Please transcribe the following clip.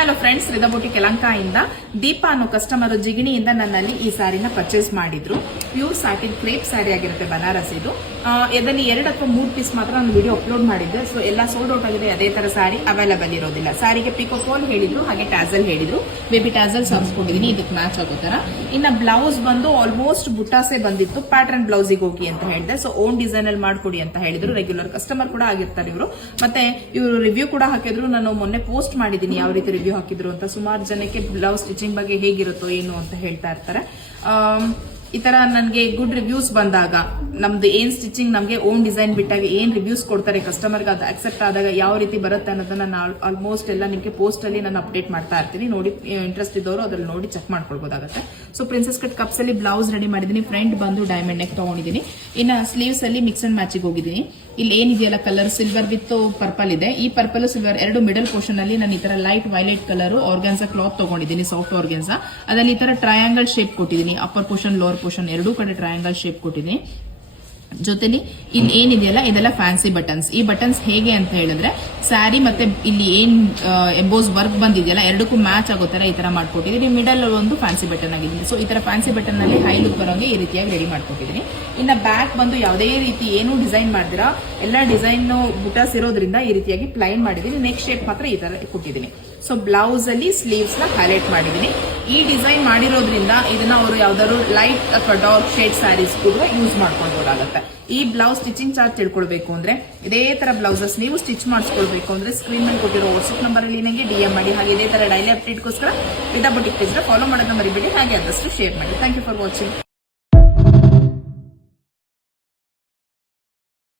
Hello friends, ರಿದಾ boutique ಯಲಹಂಕದಿಂದ Deepa ಅನ್ನೋ customer ಜಿಗಣಿಯಿಂದ ನನ್ನಲ್ಲಿ ಈ ಸ್ಯಾರಿನ ಪರ್ಚೇಸ್ ಮಾಡಿದ್ರು. ಪ್ಯೂರ್ ಸಾಟಿನ್ ಕ್ರೇಪ್ ಸ್ಯಾರಿ ಆಗಿರುತ್ತೆ, ಬನಾರಸ್ ಇದು. ಇದರಲ್ಲಿ 2 ಅಥವಾ 3 ಪೀಸ್ ಮಾತ್ರ ನಾನು ವಿಡಿಯೋ ಅಪ್ಲೋಡ್ ಮಾಡಿದ್ದೆ. ಸೊ ಎಲ್ಲ ಸೋಲ್ಡ್ ಔಟ್ ಆಗಿದೆ. ಅದೇ ತರ ಸ್ಯಾರಿ ಅವೈಲೇಬಲ್ ಇರೋದಿಲ್ಲ. ಸ್ಯಾರಿಗೆ ಪಿಕೋ ಫಾಲ್ ಹೇಳಿದ್ರು, ಹಾಗೆ ಟ್ಯಾಸಲ್ ಹೇಳಿದ್ರು. ಬೇಬಿ ಟ್ಯಾಸಲ್ ಸರ್ಸ್ಕೊಂಡಿದೀನಿ, ಇದಕ್ಕೆ ಮ್ಯಾಚ್ ಆಗೋ ತರ. ಇನ್ನ ಬ್ಲೌಸ್ ಬಂದು ಆಲ್ಮೋಸ್ಟ್ ಬುಟ್ಟಾಸೆ ಬಂದಿತ್ತು. ಪ್ಯಾಟರ್ನ್ ಬ್ಲೌಸಿಗೆ ಹೋಗಿ ಅಂತ ಹೇಳಿದೆ. ಸೊ ಓನ್ ಡಿಸೈನ್ ಅಲ್ಲಿ ಮಾಡ್ಕೊಡಿ ಅಂತ ಹೇಳಿದ್ರು. ರೆಗ್ಯುಲರ್ ಕಸ್ಟಮರ್ ಕೂಡ ಆಗಿರ್ತಾರೆ ಇವರು. ಮತ್ತೆ ಇವರು ರಿವ್ಯೂ ಕೂಡ ಹಾಕಿದ್ರು. ನಾನು ಮೊನ್ನೆ ಪೋಸ್ಟ್ ಮಾಡಿದೀನಿ ಯಾವ ರೀತಿ ರಿವ್ಯೂ ಹಾಕಿದ್ರು ಅಂತ. ಸುಮಾರು ಜನಕ್ಕೆ ಬ್ಲೌಸ್ ಸ್ಟಿಚಿಂಗ್ ಬಗ್ಗೆ ಹೇಗಿರುತ್ತೋ ಏನು ಅಂತ ಹೇಳ್ತಾ ಇರ್ತಾರೆ. ಈ ತರ ನನಗೆ ಗುಡ್ ರಿವ್ಯೂಸ್ ಬಂದಾಗ, ನಮ್ದು ಏನ್ ಸ್ಟಿಚಿಂಗ್ ನಮಗೆ ಓನ್ ಡಿಸೈನ್ ಬಿಟ್ಟಾಗ ಏನ್ ರಿವ್ಯೂಸ್ ಕೊಡ್ತಾರೆ ಕಸ್ಟಮರ್ಗೆ, ಅದು ಅಕ್ಸೆಪ್ಟ್ ಆದಾಗ ಯಾವ ರೀತಿ ಬರುತ್ತೆ ಅನ್ನೋದನ್ನ ನಾನು ಆಲ್ಮೋಸ್ಟ್ ಎಲ್ಲ ನಿಮಗೆ ಪೋಸ್ಟ್ ಅಲ್ಲಿ ನಾನು ಅಪ್ಡೇಟ್ ಮಾಡ್ತಾ ಇರ್ತೀನಿ. ನೋಡಿ, ಇಂಟ್ರೆಸ್ಟ್ ಇದ್ದವರು ಅದ್ರಲ್ಲಿ ನೋಡಿ ಚೆಕ್ ಮಾಡ್ಕೊಳ್ಬಹುದಾಗುತ್ತೆ. ಸೊ ಪ್ರಿನ್ಸೆಸ್ ಕಟ್ ಕಪ್ಸ್ ಅಲ್ಲಿ ಬ್ಲೌಸ್ ರೆಡಿ ಮಾಡಿದೀನಿ. ಫ್ರಂಟ್ ಬಂದು ಡೈಮಂಡ್ ನೆಕ್ ತಗೊಂಡಿದ್ದೀನಿ. ಇನ್ನ ಸ್ಲೀವ್ಸ್ ಅಲ್ಲಿ ಮಿಕ್ಸ್ ಅಂಡ್ ಮ್ಯಾಚಿಗೆ ಹೋಗಿದ್ದೀನಿ. ಇಲ್ಲಿ ಏನಿದೆಯಲ್ಲ ಕಲರ್ ಸಿಲ್ವರ್ ವಿತ್ ಪರ್ಪಲ್ ಇದೆ. ಈ ಪರ್ಪಲ್ ಸಿಲ್ವರ್ ಎರಡು ಮಿಡಲ್ ಪೋರ್ಷನ್ ಅಲ್ಲಿ ನಾನು ಈ ತರ light violet colour organza cloth ತಗೊಂಡಿದ್ದೀನಿ, ಸಾಫ್ಟ್ ಆರ್ಗಾನ್ಸಾ. ಅದರಲ್ಲಿ ಈ ತರ ಟ್ರಯಾಂಗಲ್ ಶೇಪ್ ಕೊಟ್ಟಿದ್ದೀನಿ. ಅಪ್ಪರ್ ಪೋರ್ಷನ್ ಲೋವರ್ ಪೋರ್ಷನ್ ಎರಡೂ ಕಡೆ ಟ್ರಯಾಂಗಲ್ ಶೇಪ್ ಕೊಟ್ಟಿದ್ದೀನಿ. ಜೊತೆಲಿ ಇಲ್ಲಿ ಏನಿದೆಯಲ್ಲ ಇದೆಲ್ಲ ಫ್ಯಾನ್ಸಿ ಬಟನ್ಸ್. ಈ ಬಟನ್ಸ್ ಹೇಗೆ ಅಂತ ಹೇಳಿದ್ರೆ, ಸ್ಯಾರಿ ಮತ್ತೆ ಇಲ್ಲಿ ಏನ್ ಎಂಬೋಸ್ ವರ್ಕ್ ಬಂದಿದೆಯಲ್ಲ ಎರಡಕ್ಕೂ ಮ್ಯಾಚ್ ಆಗೋ ತರ ಈ ತರ ಮಾಡ್ಕೊಟ್ಟಿದ್ದೀನಿ. ಮಿಡಲ್ ಒಂದು ಫ್ಯಾನ್ಸಿ ಬಟನ್ ಆಗಿದ್ದೀನಿ. ಸೊ ಈ ತರ ಫ್ಯಾನ್ಸಿ ಬಟನ್ ನಲ್ಲಿ ಹೈ ಲುಕ್ ಬರೋಂಗೆ ಈ ರೀತಿಯಾಗಿ ರೆಡಿ ಮಾಡ್ಕೊಟ್ಟಿದ್ದೀನಿ. ಇನ್ನ ಬ್ಯಾಕ್ ಬಂದು ಯಾವುದೇ ರೀತಿ ಏನು ಡಿಸೈನ್ ಮಾಡಿದಿರಾ, ಎಲ್ಲ ಡಿಸೈನ್ ಬುಟಾಸ್ ಇರೋದ್ರಿಂದ ಈ ರೀತಿಯಾಗಿ ಪ್ಲೈನ್ ಮಾಡಿದೀನಿ. ನೆಕ್ ಶೇಪ್ ಮಾತ್ರ ಈ ತರ ಕೊಟ್ಟಿದ್ದೀನಿ. ಸೊ ಬ್ಲೌಸ್ ಅಲ್ಲಿ ಸ್ಲೀವ್ಸ್ ನ ಹೈಲೈಟ್ ಮಾಡಿದೀನಿ. ಈ ಡಿಸೈನ್ ಮಾಡಿರೋದ್ರಿಂದ ಇದನ್ನ ಅವರು ಯಾವ್ದಾದ್ರು ಲೈಟ್ ಅಥವಾ ಡಾರ್ಕ್ ಶೇಡ್ ಸ್ಯಾರೀಸ್ ಕೂಡ ಯೂಸ್ ಮಾಡ್ಕೊಳ್ಬಹುದಾಗುತ್ತೆ. ಈ ಬ್ಲೌಸ್ ಸ್ಟಿಚಿಂಗ್ ಚಾರ್ಜ್ ತಿಳ್ಕೊಳ್ಬೇಕು ಅಂದ್ರೆ, ಇದೇ ತರ ಬ್ಲೌಸಸ್ ನೀವು ಸ್ಟಿಚ್ ಮಾಡಿಸ್ಕೊಳ್ಬೇಕು ಅಂದ್ರೆ ಸ್ಕ್ರೀನ್ ಮೇಲೆ ಕೊಟ್ಟಿರೋ ವಾಟ್ಸ್ಆಪ್ ನಂಬರ್ ಅಲ್ಲಿ ನನಗೆ DM ಮಾಡಿ. ಹಾಗೆ ಇದೇ ತರ ಡೈಲಿ ಅಪ್ಡೇಟ್ಗೋಸ್ಕರ ರಿದಾ ಬೊಟಿಕ್ ಪೇಜ್ ಫಾಲೋ ಮಾಡೋದನ್ನ ಮರಿಬೇಡಿ. ಹಾಗೆ ಆದಷ್ಟು ಶೇರ್ ಮಾಡಿ. Thank you for watching.